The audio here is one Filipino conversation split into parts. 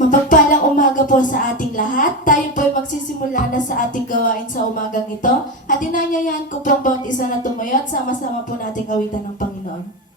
Mapagpalang umaga po sa ating lahat. Tayo po ay magsisimula na sa ating gawain sa umagang ito. At inanyayahan ko po ang bawat isa na tumayo at sama-sama po nating awitan ng Panginoon.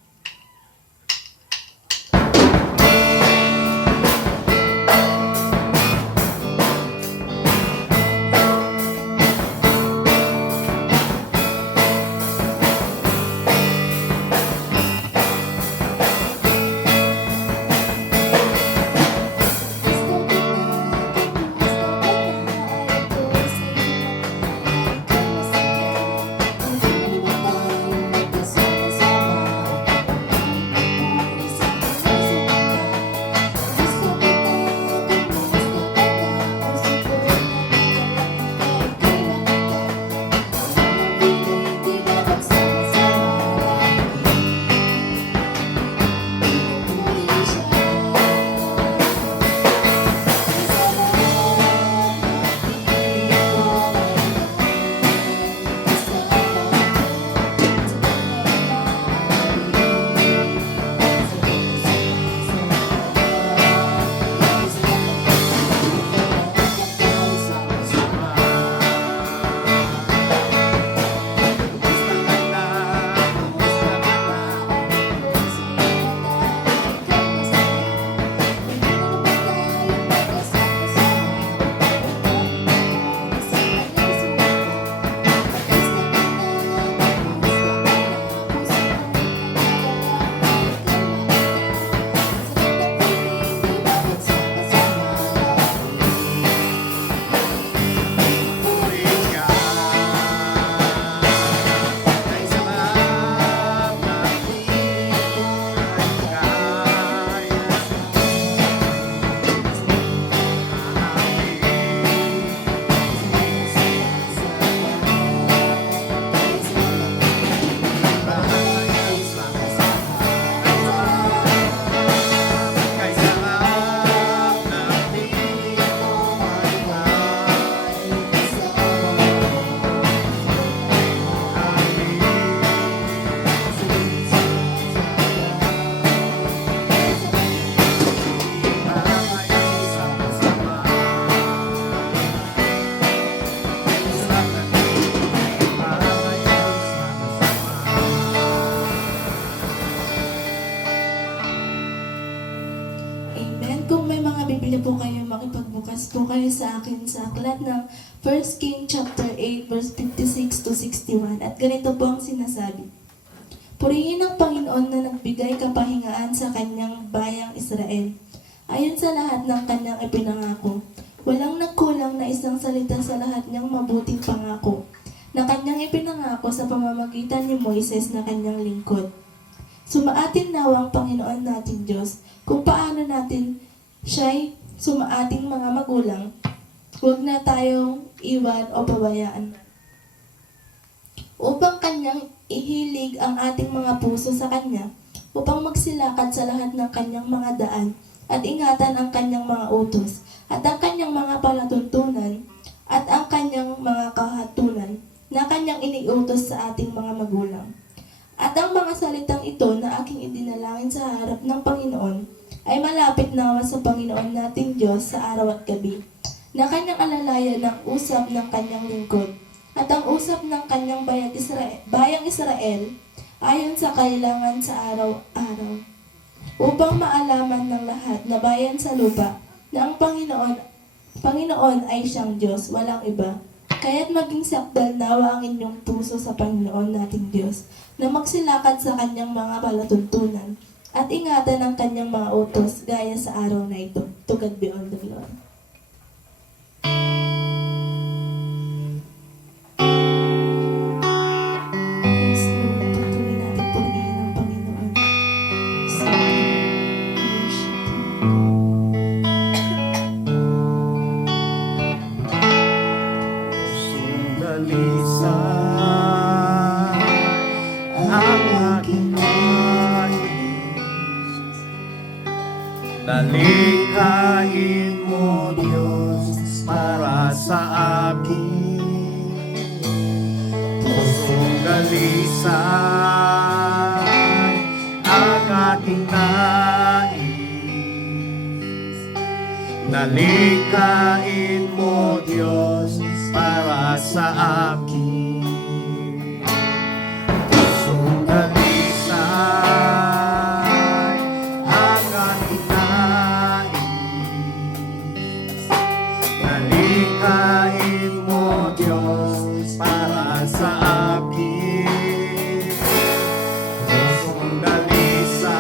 Amen. Kung may mga Biblia po kayo, makipagbukas po kayo sa akin sa aklat ng 1 King chapter 8 verse 56 to 61. At ganito po ang sinasabi. Purihin ang Panginoon na nagbigay kapahingaan sa kanyang bayang Israel. Ayon sa lahat ng kanyang ipinangako, walang nagkulang na isang salita sa lahat niyang mabuting pangako na kanyang ipinangako sa pamamagitan ni Moises na kanyang lingkod. Sumaatin nawa ang Panginoon nating Diyos kung paano natin siya'y sumaating mga magulang. Huwag na tayong iwan o pabayaan. Upang kanyang ihilig ang ating mga puso sa kanya, upang magsilakad sa lahat ng kanyang mga daan, at ingatan ang kanyang mga utos, at ang kanyang mga palatuntunan, at ang kanyang mga kahatulan, na kanyang iniutos sa ating mga magulang. At ang mga salitang ito na aking idinalangin sa harap ng Panginoon ay malapit nawa sa Panginoon nating Diyos sa araw at gabi, na kanyang alalayan ng usap ng kanyang lingkod, at ang usap ng kanyang bayang Israel ayon sa kailangan sa araw-araw, upang maalaman ng lahat na bayan sa lupa na ang Panginoon ay siyang Diyos, walang iba. Kaya't maging sakdal nawa ang inyong puso sa Panginoon nating Diyos, na magsilakad sa kanyang mga palatuntunan, at ingatan ang kanyang mga utos gaya sa araw na ito. To God be all the glory. Yes, Lord, patuloy natin purihin ang Panginoon. So, worship you. Dalisan ang aking nais, nalikhain mo Diyos para sa akin. Pusong dalisan ang aking nais, Nalikhain mo, Diyos, para sa akin. Pusong dalisay ang aking nais. Nalikhain mo, Diyos, para sa akin. Pusong dalisay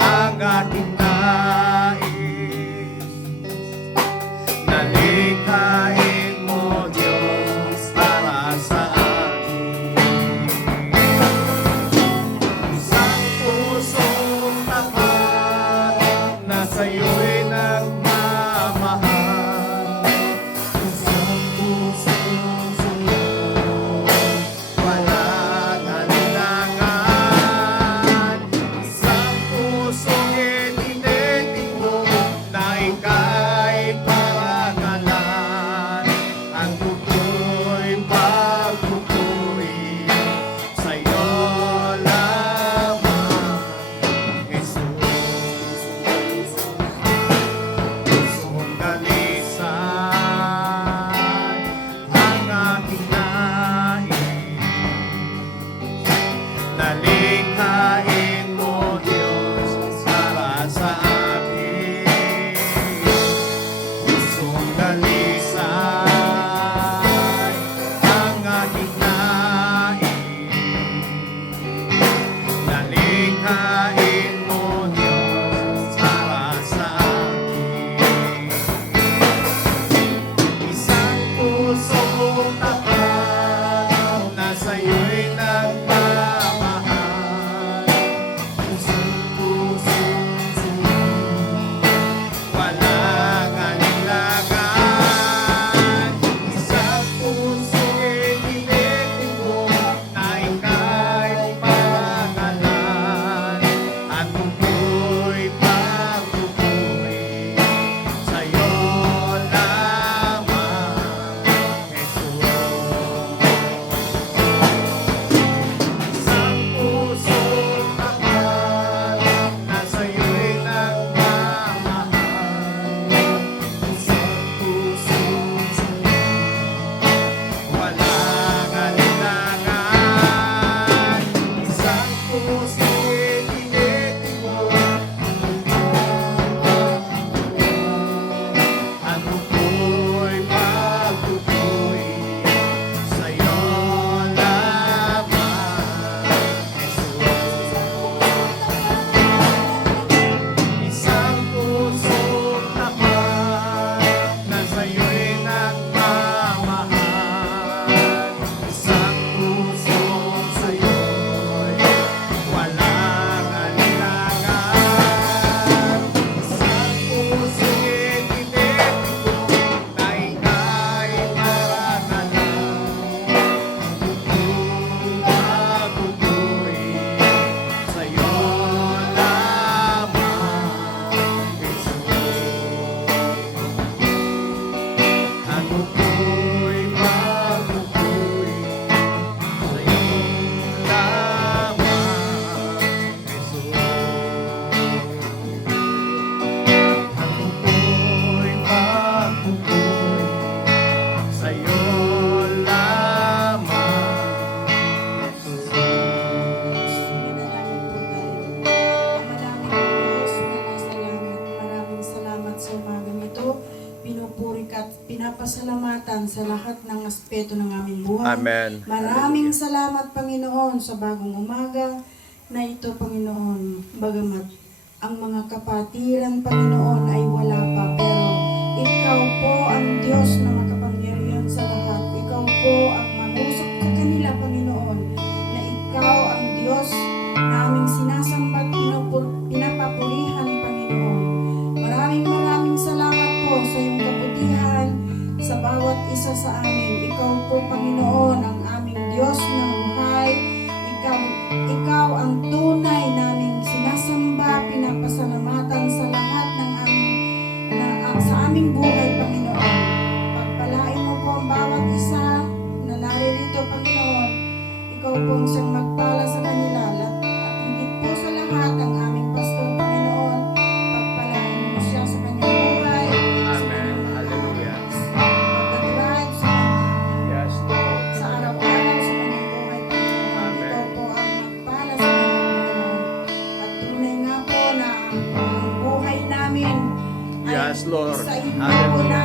ang aking nais. Nalikhain mo, Diyos, para sa akin. Isang pusong tapat na sa'yo'y nagmamahal. Isang pusong sa'yo, walang alinlangan. Isang pusong itinitig mo na ika'y parangalan. Ang puko'y pagpupuri sa'yo lamang, Jesus. Pusong dalisay ang aking nais. Nalikhain mo, Diyos, para sa akin. Pusong dalisay ang aking nais. Nalikhain mo, Diyos, para sa akin. Isang pusong tapat na sa'yo'y nagmamahal. Isang pusong sa'yo, walang alinlangan. Isang pusong itinitig mo na ika'y parangalan. At puko'y pagpupuri sa'yo lamang, Jesus. Isang pusong tapat na sa'yo'y nagmamahal. Isang pusong sa'yo, walang alinlangan. Isang pusong itinitig mo at puko'y pagpupuri sa'yo lamang, Jesus. Isang pusong tapat na sa'yo'y nagmamahal. Isang pusong sa'yo'y walang alinlangan. Isang pusong itinitig mo na ika'y parangalan. Puko'y pagpupuri sa'yo lamang, Jesus. At puko'y pagpupuri sa'yo lamang, Jesus. At puko'y pagpupuri sa'yo lamang, Jesus. Manalangin po tayo. Ang maraming Diyos na nasa langit, maraming salamat sa umagang ito. Pinupuri ka at pinapasalamatan sa lahat ng aspeto ng aming buhay. Amen. Maraming salamat, Panginoon, sa bagong umaga na ito, Panginoon. Bagamat ang mga kapatiran, Panginoon, ay wala pa, pero Ikaw po ang Diyos na makapangyarihan sa lahat. Ikaw po ang mangusap sa kanila, Panginoon, na Ikaw ang Diyos na aming sinasamba at pinapapurihan, Panginoon. Maraming salamat po sa iyong kabutihan sa bawat isa sa amin. Ikaw po, Panginoon, ang aming Diyos na buhay. Ikaw ang tunay naming sinasamba, pinapasalamatan sa lahat ng sa aming buhay, Panginoon. Pagpalain mo po ang bawat isa na Yes, Lord. Sa inyo po Hallelujah.